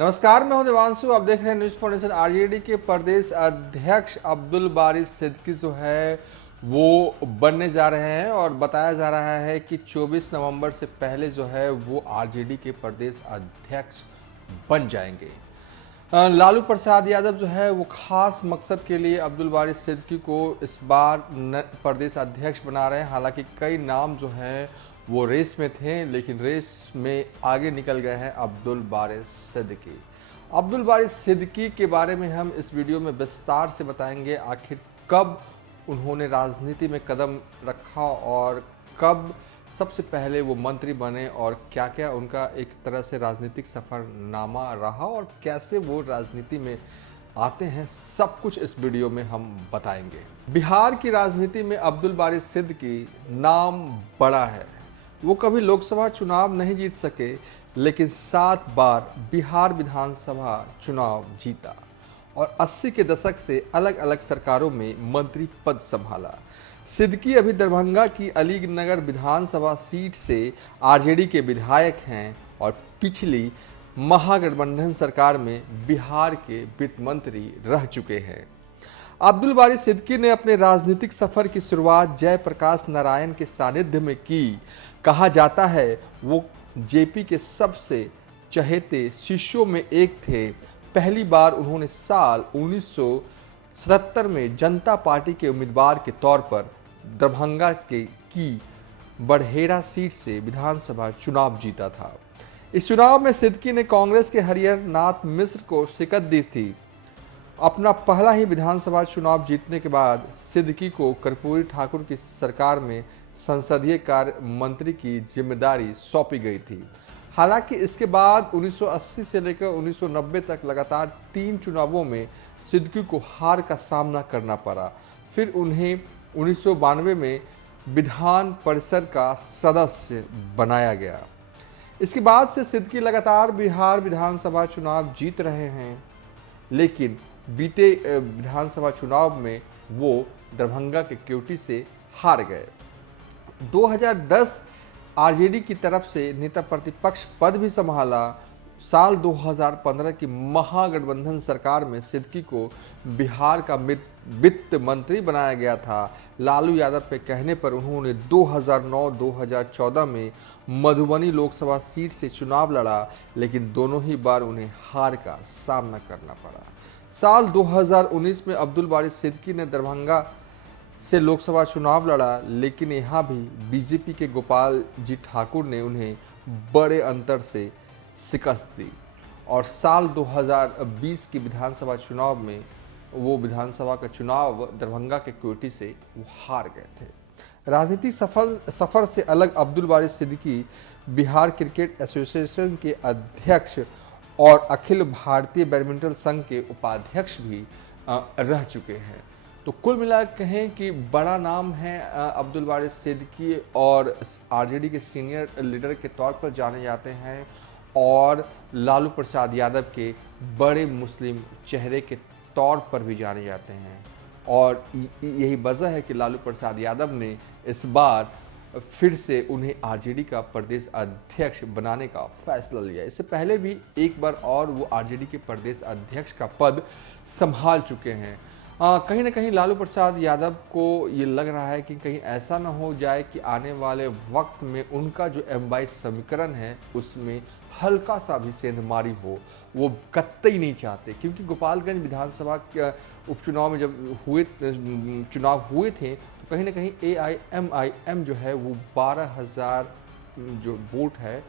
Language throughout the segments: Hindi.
नमस्कार, मैं हूं देवांशु। आप देख रहे हैं न्यूज़ फाउंडेशन। आरजेडी के प्रदेश अध्यक्ष अब्दुल बारी सिद्दीकी जो है वो बनने जा रहे हैं और बताया जा रहा है कि 24 नवंबर से पहले जो है वो आरजेडी के प्रदेश अध्यक्ष बन जाएंगे। लालू प्रसाद यादव जो है वो खास मकसद के लिए अब्दुल बारी सिद्दीकी को इस बार प्रदेश अध्यक्ष बना रहे हैं। हालांकि कई नाम जो हैं वो रेस में थे, लेकिन रेस में आगे निकल गए हैं अब्दुल बारी सिद्दीकी। अब्दुल बारी सिद्दीकी के बारे में हम इस वीडियो में विस्तार से बताएंगे, आखिर कब उन्होंने राजनीति में कदम रखा और कब सबसे पहले वो मंत्री बने और क्या क्या उनका एक तरह से राजनीतिक सफरनामा रहा और कैसे वो राजनीति में आते हैं, सब कुछ इस वीडियो में हम बताएंगे। बिहार की राजनीति में अब्दुल बारी सिद्दीकी नाम बड़ा है। वो कभी लोकसभा चुनाव नहीं जीत सके, लेकिन 7 बार बिहार विधानसभा चुनाव जीता और 80 के दशक से अलग अलग सरकारों में मंत्री पद संभाला। सिद्दीकी अभी दरभंगा की अलीनगर विधानसभा सीट से आरजेडी के विधायक हैं और पिछली महागठबंधन सरकार में बिहार के वित्त मंत्री रह चुके हैं। अब्दुल बारी सिद्दीकी ने अपने राजनीतिक सफर की शुरुआत जयप्रकाश नारायण के सानिध्य में की। कहा जाता है वो जेपी के सबसे चहेते शिष्यों में एक थे। पहली बार उन्होंने साल 1977 में जनता पार्टी के उम्मीदवार के तौर पर दरभंगा की बड़हेरा सीट से विधानसभा चुनाव जीता था। इस चुनाव में सिद्दीकी ने कांग्रेस के हरिहर नाथ मिश्र को शिकस्त दी थी। अपना पहला ही विधानसभा चुनाव जीतने के बाद सिद्दीकी को कर्पूरी ठाकुर की सरकार में संसदीय कार्य मंत्री की जिम्मेदारी सौंपी गई थी। हालांकि इसके बाद 1980 से लेकर 1990 तक लगातार 3 चुनावों में सिद्दीकी को हार का सामना करना पड़ा। फिर उन्हें 1992 में विधान परिषद का सदस्य बनाया गया। इसके बाद से सिद्दीकी लगातार बिहार विधानसभा चुनाव जीत रहे हैं, लेकिन बीते विधानसभा चुनाव में वो दरभंगा के केवटी से हार गए। 2010 आरजेडी की तरफ से नेता प्रतिपक्ष पद भी संभाला। साल 2015 की महागठबंधन सरकार में सिद्दीकी को बिहार का वित्त मंत्री बनाया गया था। लालू यादव के कहने पर उन्होंने 2009-2014 में मधुबनी लोकसभा सीट से चुनाव लड़ा, लेकिन दोनों ही बार उन्हें हार का सामना करना पड़ा। साल 2019 में अब्दुल बारी सिद्दीकी ने दरभंगा से लोकसभा चुनाव लड़ा, लेकिन यहाँ भी बीजेपी के गोपाल जी ठाकुर ने उन्हें बड़े अंतर से शिकस्त दी और साल 2020 की विधानसभा चुनाव में वो विधानसभा का चुनाव दरभंगा के केवटी से वो हार गए थे। राजनीतिक सफर से अलग अब्दुल बारी सिद्दीकी बिहार क्रिकेट एसोसिएशन के अध्यक्ष और अखिल भारतीय बैडमिंटन संघ के उपाध्यक्ष भी रह चुके हैं। तो कुल मिलाकर कहें कि बड़ा नाम है अब्दुल बारी सिद्दीकी और आरजेडी के सीनियर लीडर के तौर पर जाने जाते हैं और लालू प्रसाद यादव के बड़े मुस्लिम चेहरे के तौर पर भी जाने जाते हैं। और यही वजह है कि लालू प्रसाद यादव ने इस बार फिर से उन्हें आरजेडी का प्रदेश अध्यक्ष बनाने का फैसला लिया। इससे पहले भी एक बार और वो आरजेडी के प्रदेश अध्यक्ष का पद संभाल चुके हैं। कहीं ना कहीं लालू प्रसाद यादव को ये लग रहा है कि कहीं ऐसा ना हो जाए कि आने वाले वक्त में उनका जो M22 समीकरण है उसमें हल्का सा भी सेंधमारी हो, वो कतई नहीं चाहते। क्योंकि गोपालगंज विधानसभा के उपचुनाव में जब चुनाव हुए थे तो कहीं ना कहीं AIMIM जो है वो 12,000 जो वोट है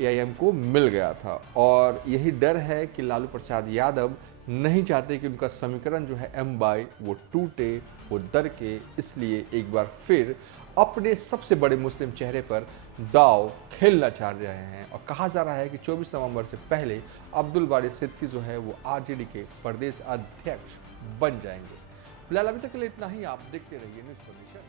AIM को मिल गया था और यही डर है कि लालू प्रसाद यादव नहीं चाहते कि उनका समीकरण जो है M22 वो टूटे, वो दरके। इसलिए एक बार फिर अपने सबसे बड़े मुस्लिम चेहरे पर दाव खेलना चाह रहे हैं और कहा जा रहा है कि 24 नवंबर से पहले अब्दुल बारी सिद्दीकी जो है वो आरजेडी के प्रदेश अध्यक्ष बन जाएंगे। फिलहाल अभी तक के लिए इतना ही। आप देखते रहिए न्यूज़ फाउंडेशन।